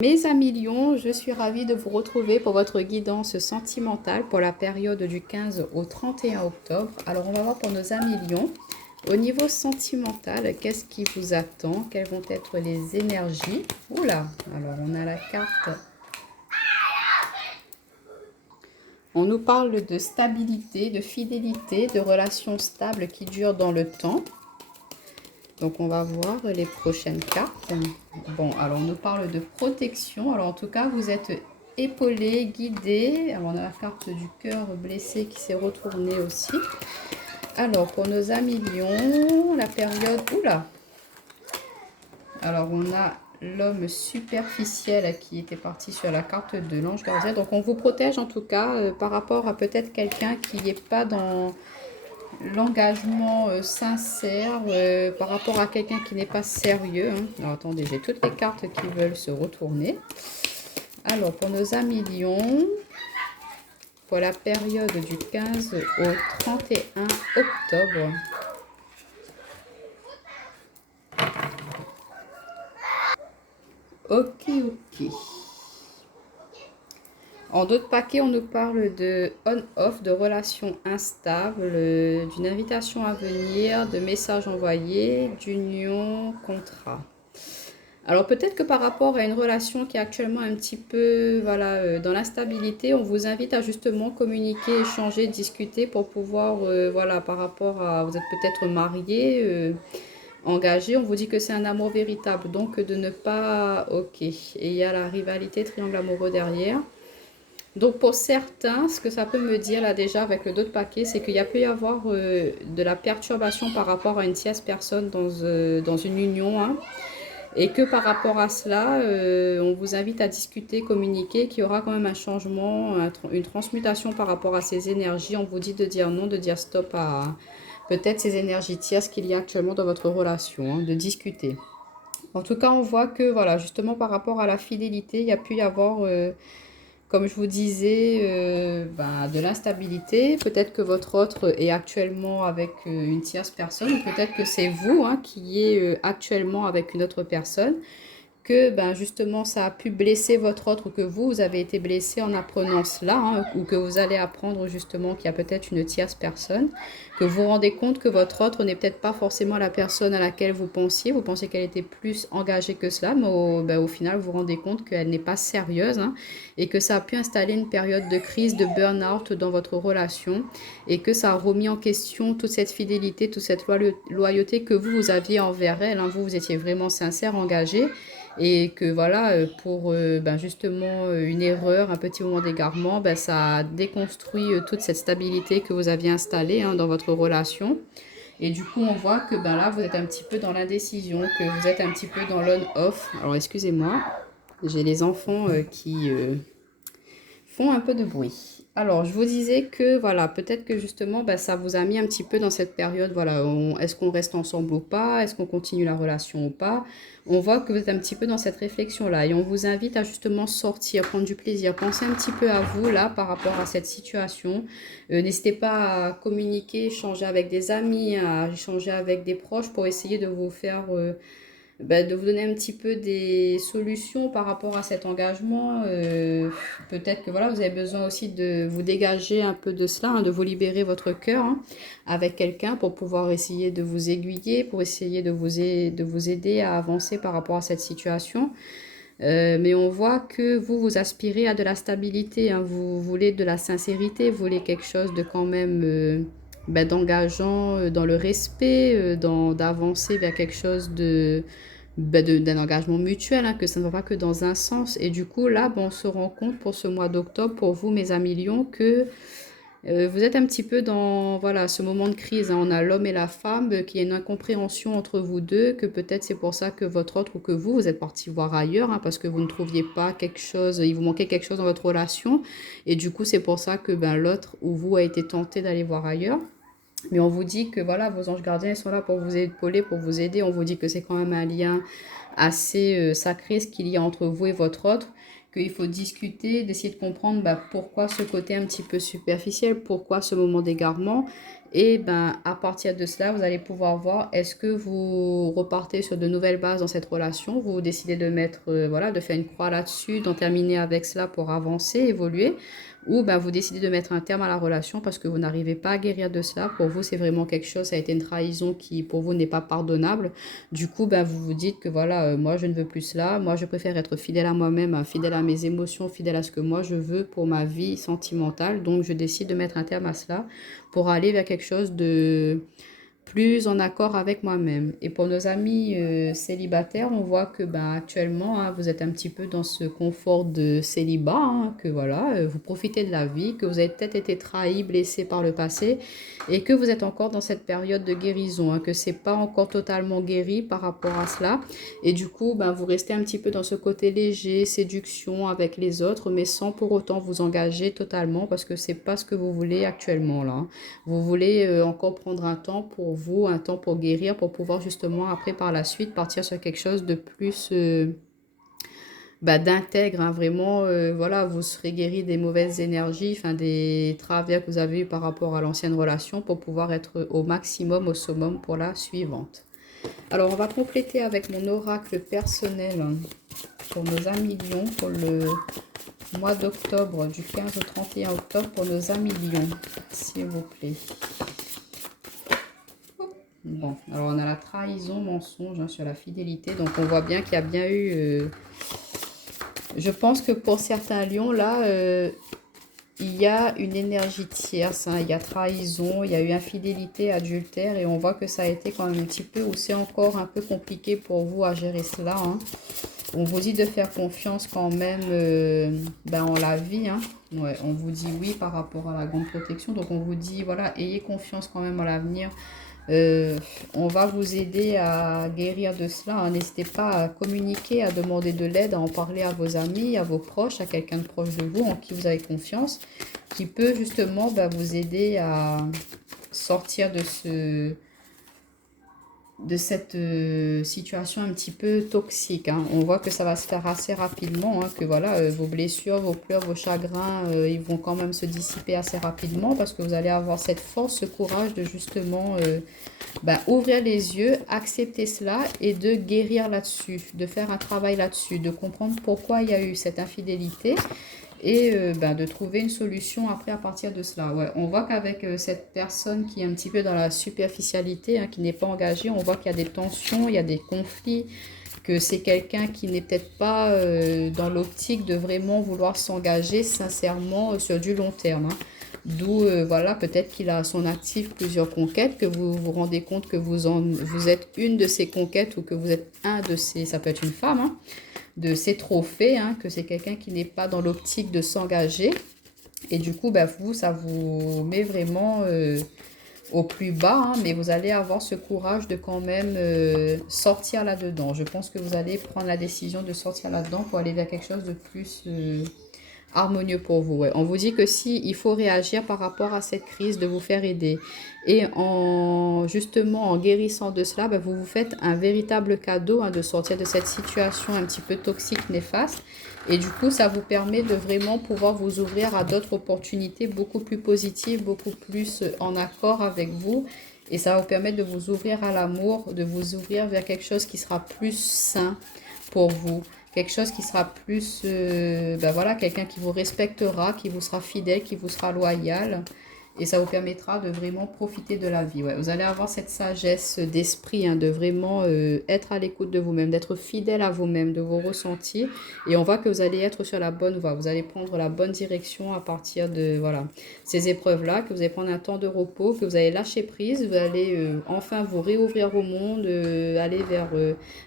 Mes amis lions, je suis ravie de vous retrouver pour votre guidance sentimentale pour la période du 15 au 31 octobre. Alors, on va voir pour nos amis lions. Au niveau sentimental, qu'est-ce qui vous attend? Quelles vont être les énergies? Oula, alors on a la carte. On nous parle de stabilité, de fidélité, de relations stables qui durent dans le temps. Donc, on va voir les prochaines cartes. Bon, alors on nous parle de protection. Alors, en tout cas, vous êtes épaulé, guidé. Alors, on a la carte du cœur blessé qui s'est retournée aussi. Alors, pour nos amis lions, la période... Oula! Alors, on a l'homme superficiel qui était parti sur la carte de l'ange gardien. Donc, on vous protège en tout cas par rapport à peut-être quelqu'un qui n'est pas dans... l'engagement sincère par rapport à quelqu'un qui n'est pas sérieux. Alors attendez, j'ai toutes les cartes qui veulent se retourner. Alors pour nos amis lions, pour la période du 15 au 31 octobre. Ok. En d'autres paquets, on nous parle de on-off, de relations instables, d'une invitation à venir, de messages envoyés, d'union, contrat. Alors peut-être que par rapport à une relation qui est actuellement un petit peu voilà, dans l'instabilité, on vous invite à justement communiquer, échanger, discuter pour pouvoir, voilà, par rapport à, vous êtes peut-être marié, engagé, on vous dit que c'est un amour véritable, donc de ne pas, ok, et il y a la rivalité, triangle amoureux derrière. Donc pour certains, ce que ça peut me dire là déjà avec le d'autres paquets, c'est qu'il y a peut y avoir de la perturbation par rapport à une tierce personne dans une union, hein, et que par rapport à cela, on vous invite à discuter, communiquer, qu'il y aura quand même un changement, une transmutation par rapport à ces énergies. On vous dit de dire non, de dire stop à peut-être ces énergies tierces qu'il y a actuellement dans votre relation, hein, de discuter. En tout cas, on voit que voilà, justement par rapport à la fidélité, il y a pu y avoir comme je vous disais, de l'instabilité. Peut-être que votre autre est actuellement avec une tierce personne, ou peut-être que c'est vous hein, qui est actuellement avec une autre personne, que justement ça a pu blesser votre autre, ou que vous avez été blessé en apprenant cela, hein, ou que vous allez apprendre justement qu'il y a peut-être une tierce personne, que vous vous rendez compte que votre autre n'est peut-être pas forcément la personne à laquelle vous pensiez qu'elle était plus engagée que cela, mais au final vous vous rendez compte qu'elle n'est pas sérieuse, hein, et que ça a pu installer une période de crise, de burn-out dans votre relation, et que ça a remis en question toute cette fidélité, toute cette loyauté que vous aviez envers elle, hein. Vous étiez vraiment sincère, engagé, et que voilà, pour justement une erreur, un petit moment d'égarement, ça a déconstruit toute cette stabilité que vous aviez installée hein, dans votre relation. Et du coup, on voit que là, vous êtes un petit peu dans l'indécision, que vous êtes un petit peu dans l'on-off. Alors, excusez-moi, j'ai les enfants qui font un peu de bruit. Alors, je vous disais que, voilà, peut-être que justement, ça vous a mis un petit peu dans cette période, voilà, est-ce qu'on reste ensemble ou pas? Est-ce qu'on continue la relation ou pas? On voit que vous êtes un petit peu dans cette réflexion-là et on vous invite à justement sortir, prendre du plaisir, penser un petit peu à vous, là, par rapport à cette situation. N'hésitez pas à communiquer, échanger avec des amis, à échanger avec des proches pour essayer de vous faire... de vous donner un petit peu des solutions par rapport à cet engagement. Peut-être que voilà, vous avez besoin aussi de vous dégager un peu de cela, hein, de vous libérer votre cœur hein, avec quelqu'un pour pouvoir essayer de vous aiguiller, pour essayer de vous aider à avancer par rapport à cette situation. Mais on voit que vous aspirez à de la stabilité, hein, vous voulez de la sincérité, vous voulez quelque chose de quand même d'engageant dans le respect, d'avancer vers quelque chose d'un engagement mutuel, hein, que ça ne va pas que dans un sens. Et du coup, là, on se rend compte pour ce mois d'octobre, pour vous, mes amis lions, que vous êtes un petit peu dans voilà, ce moment de crise, hein. On a l'homme et la femme, qu'il y a une incompréhension entre vous deux, que peut-être c'est pour ça que votre autre ou que vous êtes parti voir ailleurs, hein, parce que vous ne trouviez pas quelque chose, il vous manquait quelque chose dans votre relation. Et du coup, c'est pour ça que l'autre ou vous a été tenté d'aller voir ailleurs. Mais on vous dit que voilà, vos anges gardiens ils sont là pour vous épauler, pour vous aider. On vous dit que c'est quand même un lien assez sacré ce qu'il y a entre vous et votre autre. qu'il faut discuter, d'essayer de comprendre pourquoi ce côté un petit peu superficiel, pourquoi ce moment d'égarement. Et à partir de cela, vous allez pouvoir voir est-ce que vous repartez sur de nouvelles bases dans cette relation, vous décidez de mettre, voilà, de faire une croix là-dessus, d'en terminer avec cela pour avancer, évoluer, ou vous décidez de mettre un terme à la relation parce que vous n'arrivez pas à guérir de cela. Pour vous, c'est vraiment quelque chose, ça a été une trahison qui pour vous n'est pas pardonnable. Du coup, vous vous dites que voilà, moi je ne veux plus cela, moi je préfère être fidèle à moi-même, fidèle à mes émotions, fidèle à ce que moi je veux pour ma vie sentimentale. Donc je décide de mettre un terme à cela pour aller vers quelque chose de plus en accord avec moi-même. Et pour nos amis célibataires, on voit que actuellement, vous êtes un petit peu dans ce confort de célibat, que voilà, vous profitez de la vie, que vous avez peut-être été trahi, blessé par le passé, et que vous êtes encore dans cette période de guérison, que c'est pas encore totalement guéri par rapport à cela. Et du coup, vous restez un petit peu dans ce côté léger, séduction avec les autres, mais sans pour autant vous engager totalement, parce que c'est pas ce que vous voulez actuellement là. Vous voulez encore prendre un temps pour vous, un temps pour guérir, pour pouvoir justement après par la suite partir sur quelque chose de plus d'intègre, vraiment, voilà, vous serez guéri des mauvaises énergies, enfin des travers que vous avez eu par rapport à l'ancienne relation pour pouvoir être au maximum, au summum pour la suivante. Alors on va compléter avec mon oracle personnel pour nos amis lions pour le mois d'octobre, du 15 au 31 octobre pour nos amis lions, s'il vous plaît. Bon, alors on a la trahison, mensonge sur la fidélité. Donc on voit bien qu'il y a bien eu... je pense que pour certains lions, là, il y a une énergie tierce. Il y a trahison, il y a eu infidélité, adultère. Et on voit que ça a été quand même un petit peu, ou c'est encore un peu compliqué pour vous à gérer cela. On vous dit de faire confiance quand même en la vie. Ouais, on vous dit oui par rapport à la grande protection. Donc on vous dit, voilà, ayez confiance quand même en l'avenir. On va vous aider à guérir de cela. N'hésitez pas à communiquer, à demander de l'aide, à en parler à vos amis, à vos proches, à quelqu'un de proche de vous en qui vous avez confiance, qui peut justement vous aider à sortir de cette situation un petit peu toxique. On voit que ça va se faire assez rapidement, que voilà, vos blessures, vos pleurs, vos chagrins, ils vont quand même se dissiper assez rapidement parce que vous allez avoir cette force, ce courage de justement ouvrir les yeux, accepter cela et de guérir là-dessus, de faire un travail là-dessus, de comprendre pourquoi il y a eu cette infidélité et de trouver une solution après à partir de cela. Ouais, on voit qu'avec cette personne qui est un petit peu dans la superficialité, qui n'est pas engagée, on voit qu'il y a des tensions, il y a des conflits, que c'est quelqu'un qui n'est peut-être pas dans l'optique de vraiment vouloir s'engager sincèrement sur du long terme. D'où, voilà, peut-être qu'il a à son actif plusieurs conquêtes, que vous vous rendez compte que vous êtes une de ces conquêtes ou que vous êtes un de ces, ça peut être une femme, de ces trophées, que c'est quelqu'un qui n'est pas dans l'optique de s'engager. Et du coup, vous, ça vous met vraiment au plus bas, mais vous allez avoir ce courage de quand même sortir là-dedans. Je pense que vous allez prendre la décision de sortir là-dedans pour aller vers quelque chose de plus harmonieux pour vous. Ouais. On vous dit que si il faut réagir par rapport à cette crise, de vous faire aider. Et justement, en guérissant de cela, vous vous faites un véritable cadeau de sortir de cette situation un petit peu toxique, néfaste. Et du coup, ça vous permet de vraiment pouvoir vous ouvrir à d'autres opportunités beaucoup plus positives, beaucoup plus en accord avec vous. Et ça va vous permettre de vous ouvrir à l'amour, de vous ouvrir vers quelque chose qui sera plus sain pour vous. Quelque chose qui sera plus, voilà, quelqu'un qui vous respectera, qui vous sera fidèle, qui vous sera loyal. Et ça vous permettra de vraiment profiter de la vie. Ouais. Vous allez avoir cette sagesse d'esprit, de vraiment être à l'écoute de vous-même, d'être fidèle à vous-même, de vos ressentis. Et on voit que vous allez être sur la bonne voie. Vous allez prendre la bonne direction à partir de ces épreuves-là, que vous allez prendre un temps de repos, que vous allez lâcher prise. Vous allez enfin vous réouvrir au monde, aller vers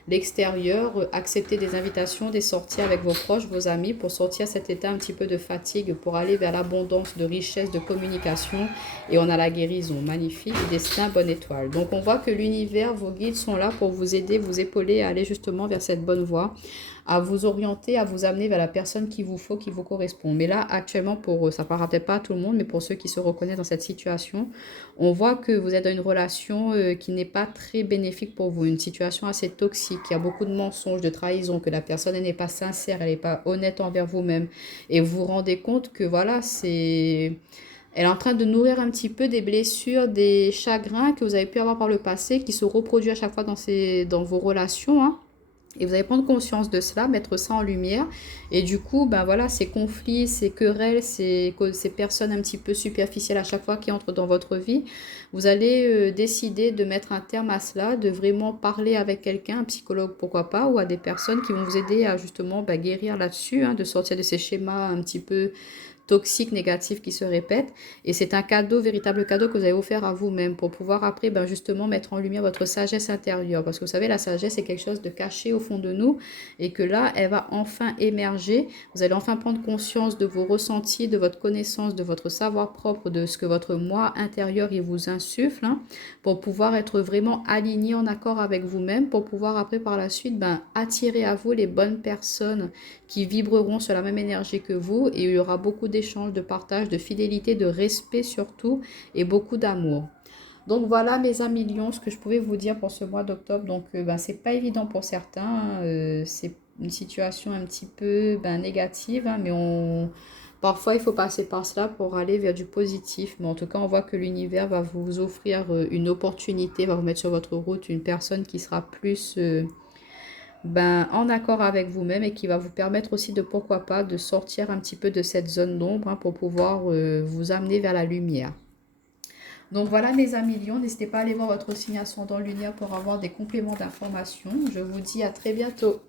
l'extérieur, accepter des invitations, des sorties avec vos proches, vos amis, pour sortir cet état un petit peu de fatigue, pour aller vers l'abondance, de richesse, de communication. Et on a la guérison, magnifique, destin, bonne étoile. Donc on voit que l'univers, vos guides sont là pour vous aider, vous épauler à aller justement vers cette bonne voie, à vous orienter, à vous amener vers la personne qu'il vous faut, qui vous correspond. Mais là, actuellement, ça ne parlera peut-être pas à tout le monde, mais pour ceux qui se reconnaissent dans cette situation, on voit que vous êtes dans une relation qui n'est pas très bénéfique pour vous, une situation assez toxique, il y a beaucoup de mensonges, de trahison, que la personne n'est pas sincère, elle n'est pas honnête envers vous-même. Et vous vous rendez compte que voilà, elle est en train de nourrir un petit peu des blessures, des chagrins que vous avez pu avoir par le passé, qui se reproduisent à chaque fois dans vos relations, hein. Et vous allez prendre conscience de cela, mettre ça en lumière. Et du coup, ben voilà, ces conflits, ces querelles, ces personnes un petit peu superficielles à chaque fois qui entrent dans votre vie, vous allez décider de mettre un terme à cela, de vraiment parler avec quelqu'un, un psychologue pourquoi pas, ou à des personnes qui vont vous aider à justement guérir là-dessus, hein, de sortir de ces schémas un petit peu toxiques, négatifs qui se répètent. Et c'est un cadeau, véritable cadeau que vous avez offert à vous-même pour pouvoir après justement mettre en lumière votre sagesse intérieure. Parce que vous savez, la sagesse est quelque chose de caché au fond de nous et que là, elle va enfin émerger. Vous allez enfin prendre conscience de vos ressentis, de votre connaissance, de votre savoir propre, de ce que votre moi intérieur il vous insuffle, hein, pour pouvoir être vraiment aligné en accord avec vous-même, pour pouvoir après par la suite attirer à vous les bonnes personnes qui vibreront sur la même énergie que vous et il y aura beaucoup d'échanges, de partage, de fidélité, de respect surtout et beaucoup d'amour. Donc voilà mes amis lions, ce que je pouvais vous dire pour ce mois d'octobre. Donc c'est pas évident pour certains, hein, c'est une situation un petit peu négative, hein, mais parfois il faut passer par cela pour aller vers du positif. Mais en tout cas on voit que l'univers va vous offrir une opportunité, va vous mettre sur votre route une personne qui sera plus en accord avec vous-même et qui va vous permettre aussi de, pourquoi pas, de sortir un petit peu de cette zone d'ombre, hein, pour pouvoir vous amener vers la lumière. Donc voilà mes amis lions, n'hésitez pas à aller voir votre signe ascendant lunaire pour avoir des compléments d'informations. Je vous dis à très bientôt.